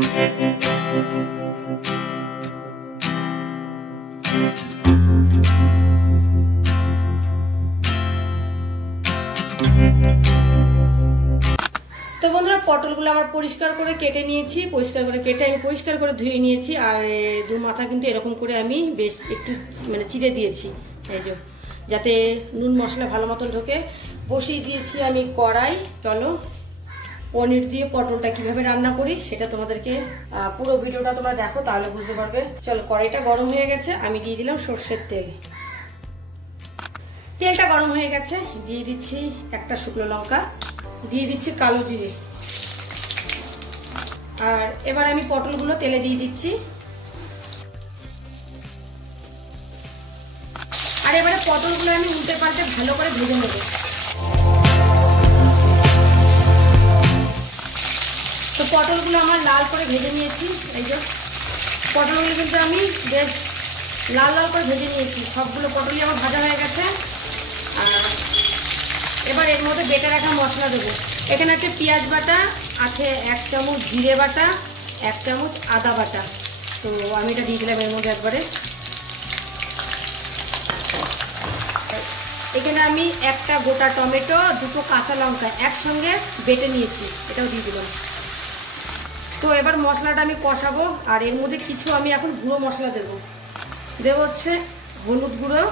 তো বন্ধুরা পটলগুলো আমার পরিষ্কার করে কেটে নিয়েছি, পরিষ্কার করে কেটে আমি পরিষ্কার করে ধুয়ে নিয়েছি। আর দু মাথা কিন্তু এরকম করে আমি বেশ একটু মানে চিড়ে দিয়েছি, এই যে যাতে নুন মশলা ভালো মতন ঢোকে। বসিয়ে দিয়েছি আমি কড়াই। চলো পনির দিয়ে পটলটা কিভাবে রান্না করি সেটা তোমাদেরকে পুরো ভিডিওটা তোমরা দেখো, তাহলে বুঝতে পারবে। চলো কড়াইটা গরম হয়ে গেছে, আমি দিয়ে দিলাম সর্ষের তেল। তেলটা গরম হয়ে গেছে, দিয়ে দিচ্ছি একটা শুকনো লঙ্কা, দিয়ে দিচ্ছি কালো জিরে। আর এবার আমি পটলগুলো তেলে দিয়ে দিচ্ছি। আর এবারে পটলগুলো আমি উল্টে পাল্টে ভালো করে ভেজে নেব। তো পটলগুলো আমার লাল করে ভেজে নিয়েছি, এই যে পটলগুলো কিন্তু আমি বেশ লাল লাল করে ভেজে নিয়েছি। সবগুলো পটলই আমার ভাজা হয়ে গেছে। আর এবার এর মধ্যে বেটে রাখা মশলা দেবো। এখানে আছে পেঁয়াজ বাটা, আছে 1 চামচ জিরে বাটা, 1 চামচ আদা বাটা। তো আমি এটা দিয়ে দিলাম এর মধ্যে একবারে। এখানে আমি একটা গোটা টমেটো, 2টো কাঁচা লঙ্কা একসঙ্গে বেটে নিয়েছি, এটাও দিয়ে দিলাম। তো এবার মশলাটা আমি কষাবো। আর এর মধ্যে কিছু আমি এখন গুঁড়ো মশলা দেবো। দেবো হচ্ছে হলুদ গুঁড়ো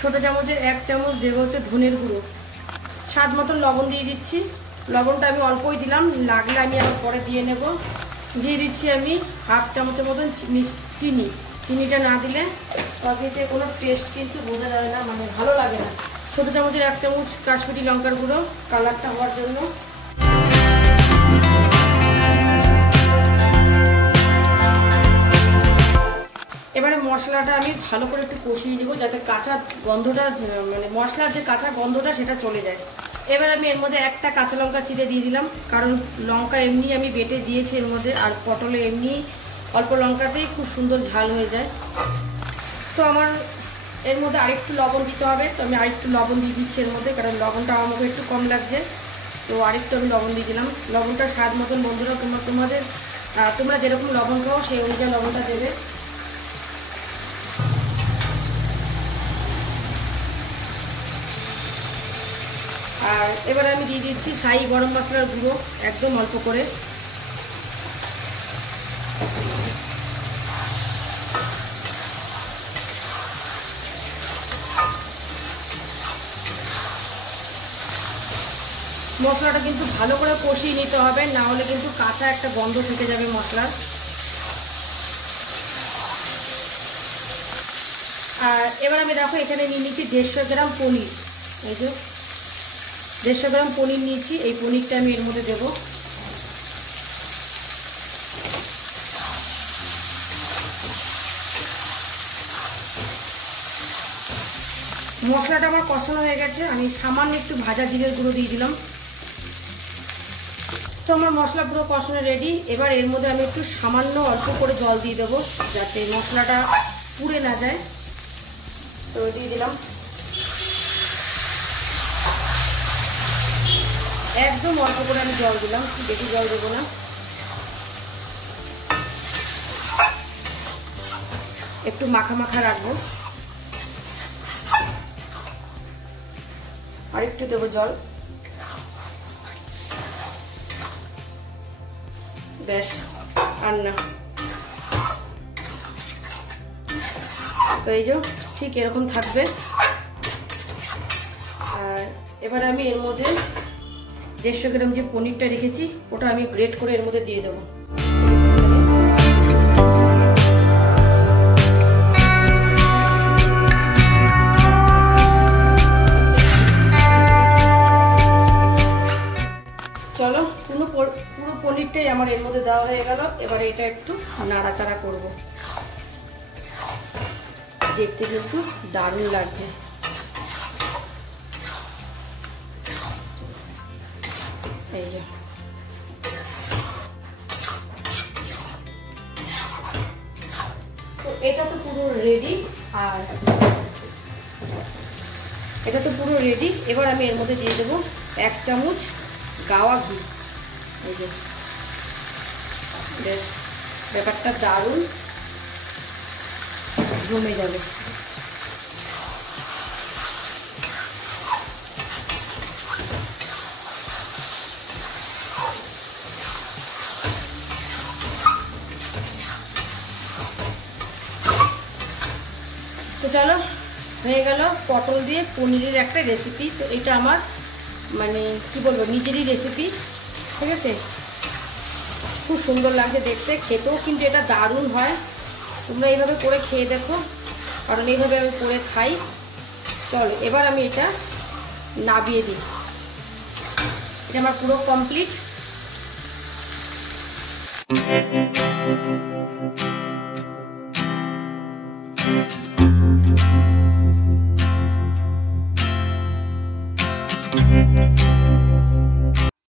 ছোটো চামচের 1 চামচ, দেবো হচ্ছে ধনের গুঁড়ো, স্বাদ মতন লবণ দিয়ে দিচ্ছি। লবণটা আমি অল্পই দিলাম, লাগলে আমি আবার পরে দিয়ে নেব। দিয়ে দিচ্ছি আমি 1/2 চামচের মতন চিনি। চিনিটা না দিলে তরকারিতে কোনো টেস্ট কিন্তু বোঝা যাবে না, মানে ভালো লাগে না। ছোটো চামচের 1 চামচ কাশ্মীরি লঙ্কার গুঁড়ো, কালারটা হওয়ার জন্য। এবারে মশলাটা আমি ভালো করে একটু কষিয়ে নেব, যাতে কাঁচা গন্ধটা মানে মশলার যে কাঁচা গন্ধটা সেটা চলে যায়। এবার আমি এর মধ্যে একটা কাঁচা লঙ্কা চিড়ে দিয়ে দিলাম, কারণ লঙ্কা এমনি আমি বেটে দিয়েছি এর মধ্যে। আর পটলে এমনি অল্প লঙ্কাতেই খুব সুন্দর ঝাল হয়ে যায়। তো আমার এর মধ্যে আরেকটু লবণ দিতে হবে, তো আমি আরেকটু লবণ দিয়ে দিচ্ছি এর মধ্যে, কারণ লবণটা আমাকে একটু কম লাগছে। তো আরেকটু আমি লবণ দিয়ে দিলাম। লবণটা স্বাদ মতন বন্ধুরা তোমরা যেরকম লবণ খাও সেই অনুযায়ী লবণটা দেবে। আর এবার আমি দিয়ে দিচ্ছি শাহি গরম মশলার গুঁড়ো, একদম অল্প করে। মশলাটা কিন্তু ভালো করে কষিয়ে নিতে হবে, না হলে কিন্তু কাঁচা একটা গন্ধ থেকে যাবে মশলার। আর এবার আমি দেখো এখানে নিয়ে নিচ্ছি 150 গ্রাম পনির। এই যে 150 গ্রাম পনির নিয়েছি, এই পনিরটা আমি এর মধ্যে দেবো। মশলাটা আমার কষানো হয়ে গেছে, আমি সামান্য একটু ভাজা জিরের গুঁড়ো দিয়ে দিলাম। তো আমার মশলা পুরো কষানো রেডি। এবার এর মধ্যে আমি একটু সামান্য অল্প করে জল দিয়ে দেবো, যাতে মশলাটা পুড়ে না যায়। তো দিয়ে দিলাম, একদম অল্প করে আমি জল দিলাম, বেশি জল দেবো না। একটু মাখা মাখা রাখবো। আর একটু দেবো জল, বেশ আর না। তো এই যে ঠিক এরকম থাকবে। আর এবার আমি এর মধ্যে 150 গ্রাম যে পনিরটা রেখেছি ওটা আমি গ্রেট করে এর মধ্যে দিয়ে দেবো। চলো পুরো পনিরটাই আমার এর মধ্যে দেওয়া হয়ে গেল। এবারে এটা একটু নাড়াচাড়া করব, দেখতে কিন্তু দারুণ লাগছে। এই যে তো এটা তো পুরো রেডি। আর এটা তো পুরো রেডি। এবার আমি এর মধ্যে দিয়ে দেবো 1 চামচ গাওয়া ঘি। এই যে বেশ ব্যাপারটা দারুণ জমে যাবে। তো চলো, হয়ে গেল পটল দিয়ে পনিরের একটা রেসিপি। তো এটা আমার মানে কি বলবো, নিজেরই রেসিপি, ঠিক আছে। খুব সুন্দর লাগছে দেখতে, খেতেও কিন্তু এটা দারুণ হয়। তোমরা এইভাবে করে খেয়ে দেখো, কারণ এইভাবে আমি করে খাই। চলো এবার আমি এটা নাবিয়ে দিই। এটা আমার পুরো কমপ্লিট।